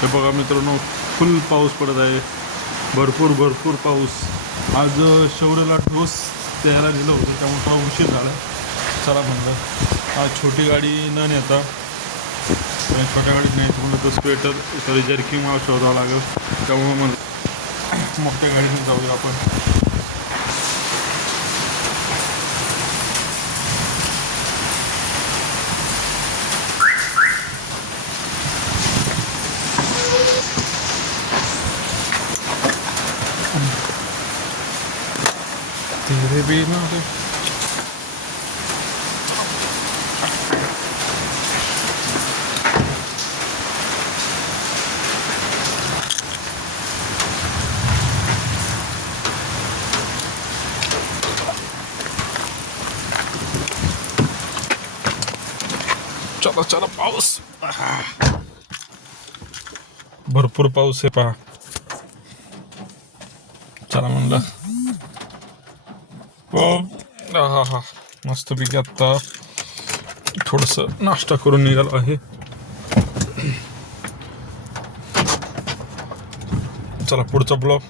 हे बघा मित्रांनो, फुल पाऊस पडत आहे, भरपूर पाऊस. आज शौर्याला डोस द्यायला दिलं होतं, त्यामुळे थोडा उशीर झाला. चला म्हणलं आज छोटी गाडी न नेता, छोट्या गाडीत न्यायचं म्हणलं तर स्वेटर जर्किंग मला शोधावं लागेल, त्यामुळे म्हणलं मोठ्या गाडीने जाऊया आपण. तेरे बिना रे चला चला, पाऊस भरपूर पाऊस आहे पहा. चला म्हणलं हा मस्तपैकी आत्ता थोडंसं नाश्ता करून निघालो आहे. चला पुढचा ब्लॉग